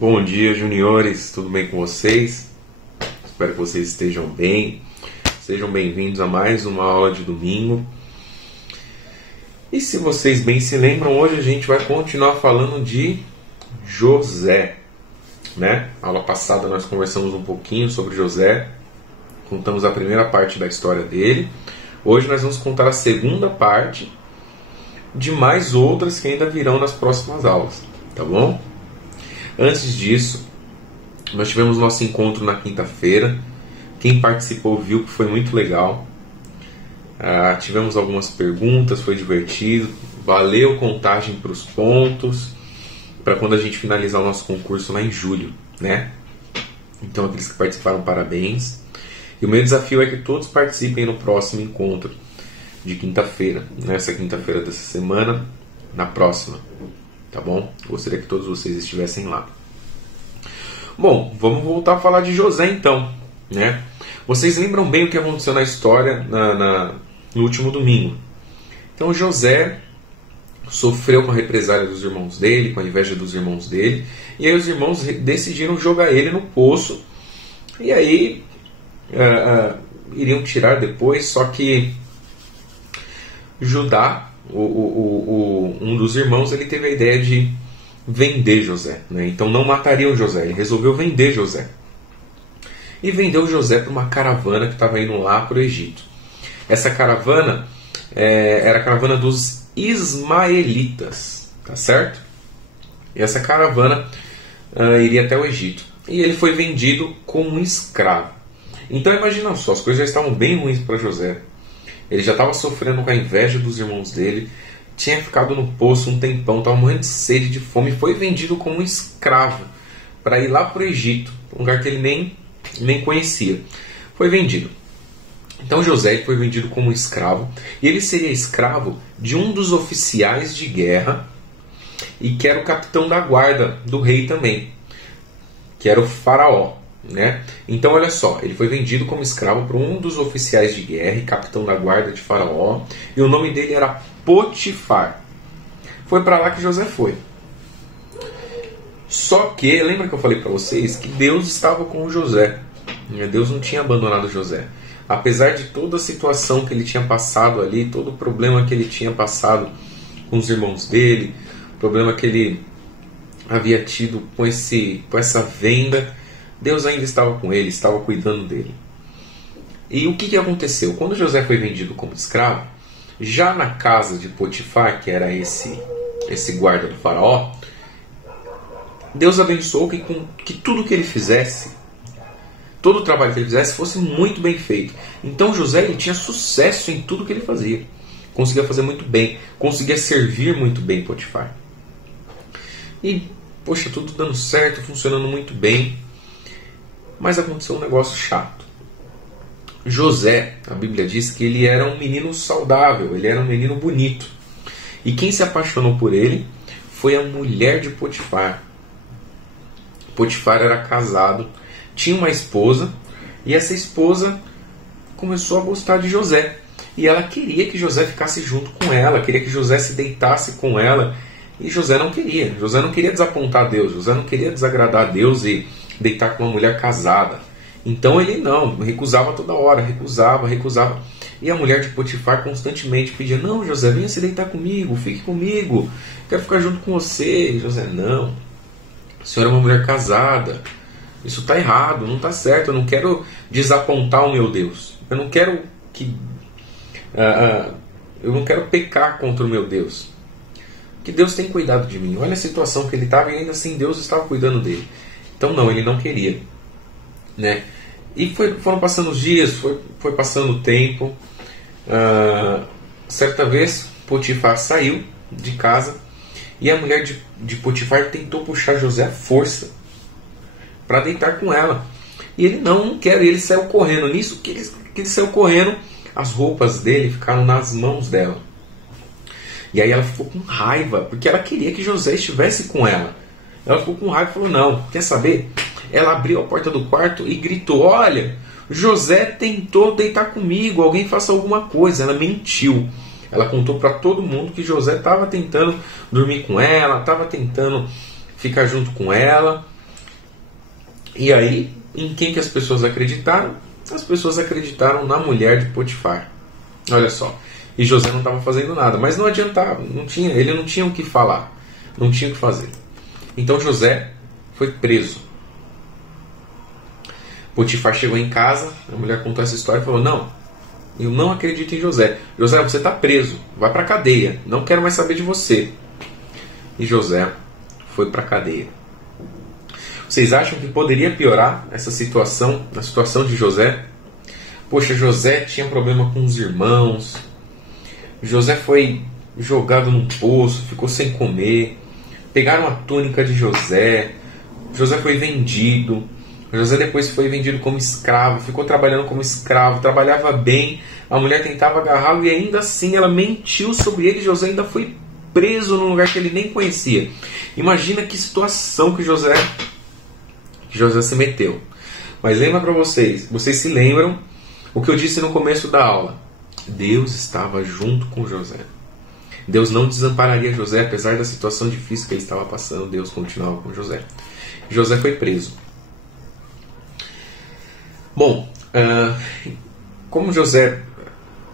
Bom dia, juniores, tudo bem com vocês? Espero que vocês estejam bem. Sejam bem-vindos a mais uma aula de domingo. E se vocês bem se lembram, hoje a gente vai continuar falando de José, né? Na aula passada nós conversamos um pouquinho sobre José, contamos a primeira parte da história dele. Hoje nós vamos contar a segunda parte de mais outras que ainda virão nas próximas aulas, tá bom? Antes disso, nós tivemos nosso encontro na quinta-feira. Quem participou viu que foi muito legal. Tivemos algumas perguntas, foi divertido. Valeu contagem para os pontos, para quando a gente finalizar o nosso concurso lá em julho, né? Então, aqueles que participaram, parabéns. E o meu desafio é que todos participem no próximo encontro de quinta-feira. Nessa quinta-feira dessa semana, na próxima. Tá bom? Gostaria que todos vocês estivessem lá. Bom, vamos voltar a falar de José então, né? Vocês lembram bem o que aconteceu na história no último domingo. Então José sofreu com a represália dos irmãos dele, com a inveja dos irmãos dele, e aí os irmãos decidiram jogar ele no poço, e aí iriam tirar depois, só que Judá, um dos irmãos, ele teve a ideia de vender José, né? Então não matariam José, ele resolveu vender José. E vendeu José para uma caravana que estava indo lá para o Egito. Essa caravana era a caravana dos ismaelitas, tá certo? E essa caravana iria até o Egito. E ele foi vendido como um escravo. Então imagina só, as coisas já estavam bem ruins para José. Ele já estava sofrendo com a inveja dos irmãos dele, tinha ficado no poço um tempão, estava morrendo de sede, de fome, e foi vendido como um escravo para ir lá para o Egito, um lugar que ele nem conhecia. Foi vendido. Então José foi vendido como um escravo, e ele seria escravo de um dos oficiais de guerra, e que era o capitão da guarda do rei também, que era o faraó. Né? Então olha só, ele foi vendido como escravo por um dos oficiais de guerra e capitão da guarda de Faraó, e o nome dele era Potifar. Foi para lá que José foi. Só que, lembra que eu falei para vocês que Deus estava com José, Deus não tinha abandonado José. Apesar de toda a situação que ele tinha passado ali, todo o problema que ele tinha passado com os irmãos dele, problema que ele havia tido com essa venda, Deus ainda estava com ele, estava cuidando dele. E o que aconteceu? Quando José foi vendido como escravo, já na casa de Potifar, que era esse guarda do faraó, Deus abençoou que tudo que ele fizesse, todo o trabalho que ele fizesse, fosse muito bem feito. Então José ele tinha sucesso em tudo que ele fazia. Conseguia fazer muito bem, conseguia servir muito bem Potifar. E, poxa, tudo dando certo, funcionando muito bem. Mas aconteceu um negócio chato. José, a Bíblia diz que ele era um menino saudável, ele era um menino bonito. E quem se apaixonou por ele foi a mulher de Potifar. Potifar era casado, tinha uma esposa, e essa esposa começou a gostar de José. E ela queria que José ficasse junto com ela, queria que José se deitasse com ela. E José não queria. José não queria desapontar Deus, José não queria desagradar a Deus e deitar com uma mulher casada. Então ele recusava toda hora, recusava. E a mulher de Potifar constantemente pedia: não, José, venha se deitar comigo, fique comigo, quero ficar junto com você. E José: não, a senhora é uma mulher casada, isso está errado, não está certo, eu não quero desapontar o meu Deus, eu não quero pecar contra o meu Deus, que Deus tem cuidado de mim. Olha a situação que ele estava, e ainda assim Deus estava cuidando dele. Então não, ele não queria, né? E foram passando os dias, foi passando o tempo. Certa vez Potifar saiu de casa, e a mulher de Potifar tentou puxar José à força para deitar com ela. E ele não quer, e ele saiu correndo. Nisso que ele saiu correndo, as roupas dele ficaram nas mãos dela. E aí ela ficou com raiva, porque ela queria que José estivesse com ela. Ela ficou com raiva e falou: não, quer saber? Ela abriu a porta do quarto e gritou: olha, José tentou deitar comigo, alguém faça alguma coisa. Ela mentiu. Ela contou para todo mundo que José estava tentando dormir com ela, estava tentando ficar junto com ela. E aí, em quem que as pessoas acreditaram? As pessoas acreditaram na mulher de Potifar. Olha só. E José não estava fazendo nada, mas não adiantava, ele não tinha o que falar, não tinha o que fazer. Então José foi preso. Potifar chegou em casa, a mulher contou essa história e falou: não, eu não acredito em José. José, você está preso, vai para a cadeia, não quero mais saber de você. E José foi para a cadeia. Vocês acham que poderia piorar essa situação, a situação de José? Poxa, José tinha problema com os irmãos, José foi jogado num poço, ficou sem comer, pegaram a túnica de José, José foi vendido, José depois foi vendido como escravo, ficou trabalhando como escravo, trabalhava bem, a mulher tentava agarrá-lo e ainda assim ela mentiu sobre ele, José ainda foi preso num lugar que ele nem conhecia. Imagina que situação que José se meteu. Mas lembra para vocês se lembram o que eu disse no começo da aula? Deus estava junto com José. Deus não desampararia José, apesar da situação difícil que ele estava passando, Deus continuava com José. José foi preso. Bom, como José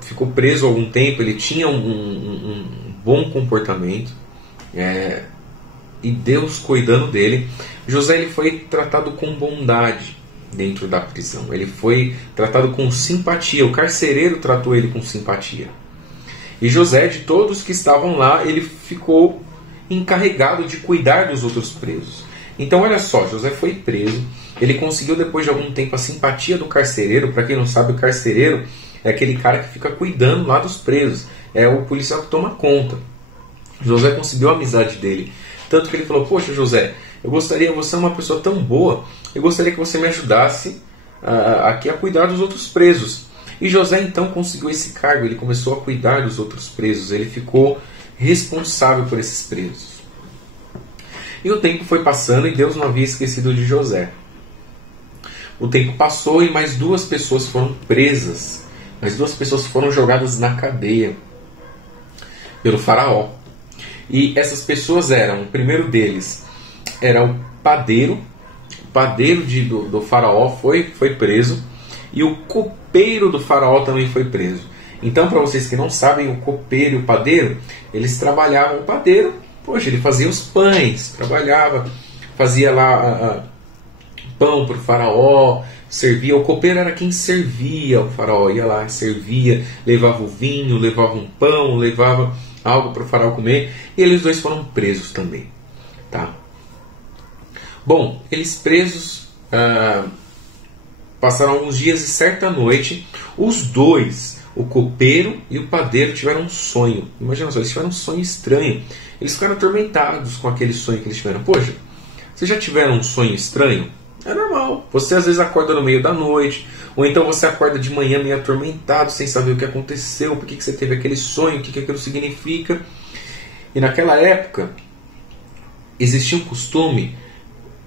ficou preso há algum tempo, ele tinha um bom comportamento, e Deus cuidando dele, José ele foi tratado com bondade dentro da prisão. Ele foi tratado com simpatia. O carcereiro tratou ele com simpatia. E José, de todos que estavam lá, ele ficou encarregado de cuidar dos outros presos. Então olha só, José foi preso. Ele conseguiu depois de algum tempo a simpatia do carcereiro. Para quem não sabe, o carcereiro é aquele cara que fica cuidando lá dos presos. É o policial que toma conta. José conseguiu a amizade dele. Tanto que ele falou: poxa, José, você é uma pessoa tão boa, eu gostaria que você me ajudasse aqui a cuidar dos outros presos. E José então conseguiu esse cargo, ele começou a cuidar dos outros presos, ele ficou responsável por esses presos. E o tempo foi passando e Deus não havia esquecido de José. O tempo passou e mais 2 pessoas foram presas, mais 2 pessoas foram jogadas na cadeia pelo faraó. E essas pessoas eram, o primeiro deles era o padeiro do faraó foi preso, e o copeiro do faraó também foi preso. Então, para vocês que não sabem, o copeiro e o padeiro, eles trabalhavam. O padeiro, poxa, ele fazia os pães, trabalhava, fazia lá pão para o faraó, servia. O copeiro era quem servia o faraó, ia lá, servia, levava o vinho, levava um pão, levava algo para o faraó comer, e eles 2 foram presos também, tá? Bom, eles presos passaram alguns dias e certa noite, os 2, o copeiro e o padeiro, tiveram um sonho. Imagina só, eles tiveram um sonho estranho. Eles ficaram atormentados com aquele sonho que eles tiveram. Poxa, vocês já tiveram um sonho estranho? É normal. Você às vezes acorda no meio da noite, ou então você acorda de manhã meio atormentado, sem saber o que aconteceu, por que você teve aquele sonho, o que aquilo significa. E naquela época, existia um costume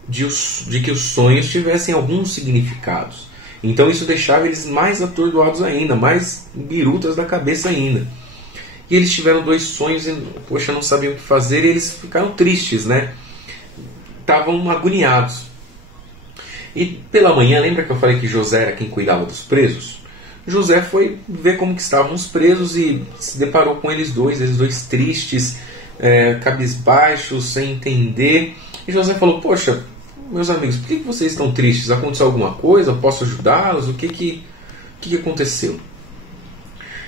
de que os sonhos tivessem alguns significados. Então isso deixava eles mais atordoados ainda, mais birutas da cabeça ainda. E eles tiveram 2 sonhos e, poxa, não sabiam o que fazer, e eles ficaram tristes, né? Estavam agoniados. E pela manhã, lembra que eu falei que José era quem cuidava dos presos? José foi ver como que estavam os presos e se deparou com eles 2 tristes, cabisbaixos, sem entender. E José falou: poxa, meus amigos, por que vocês estão tristes? Aconteceu alguma coisa? Posso ajudá-los? O que aconteceu?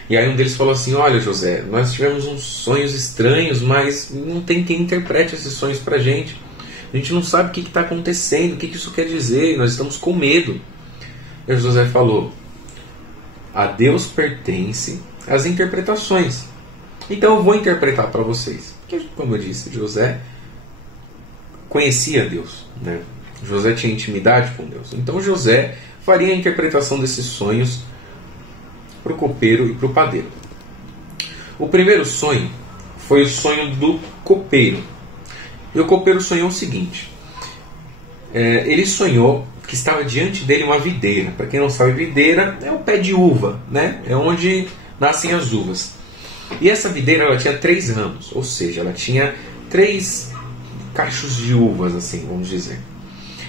E aí um deles falou assim: olha, José, nós tivemos uns sonhos estranhos, mas não tem quem interprete esses sonhos pra gente. A gente não sabe o que está acontecendo, o que isso quer dizer, nós estamos com medo. E José falou: a Deus pertence as interpretações. Então eu vou interpretar para vocês. Porque, como eu disse, José conhecia Deus, né? José tinha intimidade com Deus. Então José faria a interpretação desses sonhos para o copeiro e para o padeiro. O primeiro sonho foi o sonho do copeiro. E o copeiro sonhou o seguinte: ele sonhou que estava diante dele uma videira. Para quem não sabe, videira é o pé de uva, né? É onde nascem as uvas. E essa videira ela tinha 3 ramos, ou seja, ela tinha 3 cachos de uvas, assim, vamos dizer.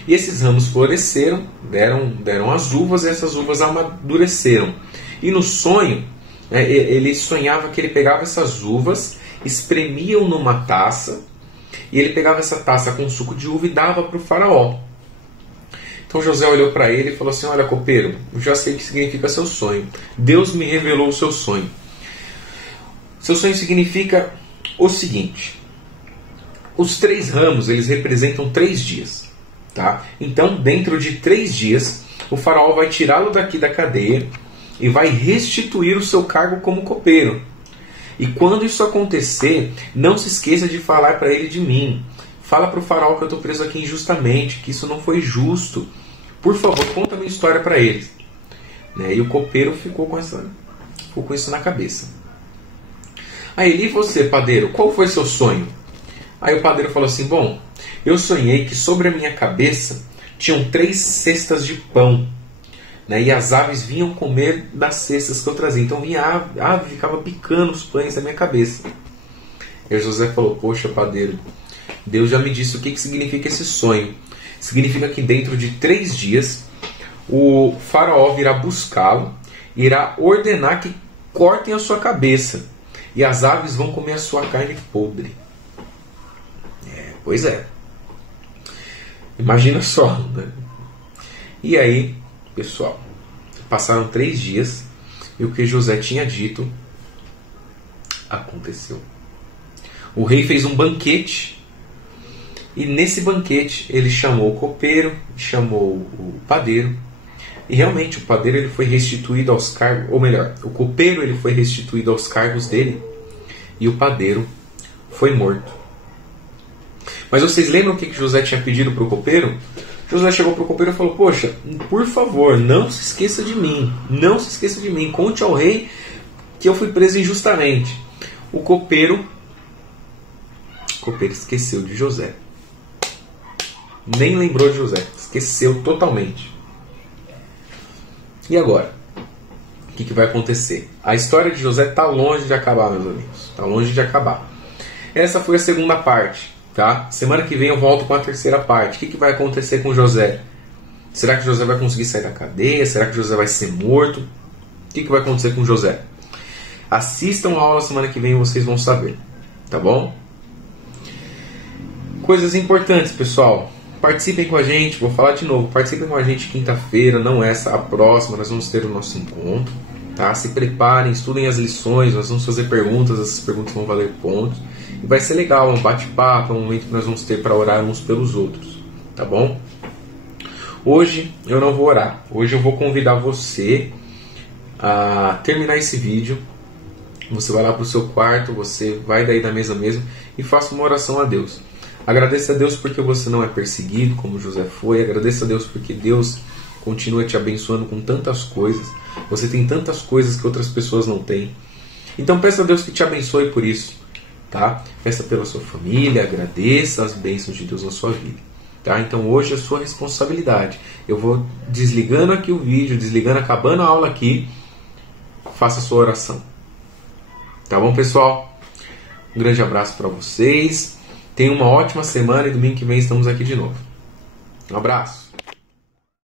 E esses ramos floresceram, deram as uvas, e essas uvas amadureceram. E no sonho, ele sonhava que ele pegava essas uvas, espremiam numa taça, e ele pegava essa taça com suco de uva e dava para o faraó. Então José olhou para ele e falou assim: olha, copeiro, eu já sei o que significa seu sonho. Deus me revelou o seu sonho. Seu sonho significa o seguinte: os 3 ramos, eles representam 3 dias. Tá? Então, dentro de 3 dias, o faraó vai tirá-lo daqui da cadeia e vai restituir o seu cargo como copeiro. E quando isso acontecer, não se esqueça de falar para ele de mim. Fala para o faraó que eu estou preso aqui injustamente, que isso não foi justo. Por favor, conta a minha história para eles. E o copeiro ficou com isso na cabeça. Aí ele: e você, padeiro, qual foi seu sonho? Aí o padeiro falou assim: bom, eu sonhei que sobre a minha cabeça tinham 3 cestas de pão, e as aves vinham comer das cestas que eu trazia. Então vinha a ave ficava picando os pães da minha cabeça. E José falou: poxa, padeiro, Deus já me disse o que significa esse sonho. Significa que dentro de 3 dias o faraó virá buscá-lo e irá ordenar que cortem a sua cabeça, e as aves vão comer a sua carne podre. Pois é. Imagina só. E aí, pessoal, passaram 3 dias e o que José tinha dito aconteceu. O rei fez um banquete, e nesse banquete ele chamou o copeiro, chamou o padeiro, e realmente o padeiro ele foi restituído aos cargos, ou melhor, o copeiro ele foi restituído aos cargos dele, e o padeiro foi morto. Mas vocês lembram o que José tinha pedido para o copeiro? José chegou para o copeiro e falou: poxa, por favor, não se esqueça de mim. Não se esqueça de mim. Conte ao rei que eu fui preso injustamente. O copeiro esqueceu de José. Nem lembrou de José. Esqueceu totalmente. E agora? O que vai acontecer? A história de José está longe de acabar, meus amigos. Está longe de acabar. Essa foi a segunda parte. Tá? Semana que vem eu volto com a terceira parte. O que vai acontecer com José? Será que José vai conseguir sair da cadeia? Será que José vai ser morto? O que vai acontecer com José? Assistam a aula semana que vem e vocês vão saber. Tá bom? Coisas importantes, pessoal. Participem com a gente. Vou falar de novo. Participem com a gente quinta-feira. Não essa, a próxima. Nós vamos ter o nosso encontro. Tá? Se preparem, estudem as lições. Nós vamos fazer perguntas. Essas perguntas vão valer pontos. E vai ser legal, um bate-papo, um momento que nós vamos ter para orar uns pelos outros, tá bom? Hoje eu não vou orar, hoje eu vou convidar você a terminar esse vídeo. Você vai lá para o seu quarto, você vai daí da mesa mesmo e faça uma oração a Deus. Agradeça a Deus porque você não é perseguido como José foi, agradeça a Deus porque Deus continua te abençoando com tantas coisas, você tem tantas coisas que outras pessoas não têm. Então peça a Deus que te abençoe por isso. Tá? Peça pela sua família, agradeça as bênçãos de Deus na sua vida. Tá? Então hoje é sua responsabilidade. Eu vou desligando aqui o vídeo, acabando a aula aqui. Faça a sua oração. Tá bom, pessoal? Um grande abraço para vocês. Tenham uma ótima semana e domingo que vem estamos aqui de novo. Um abraço.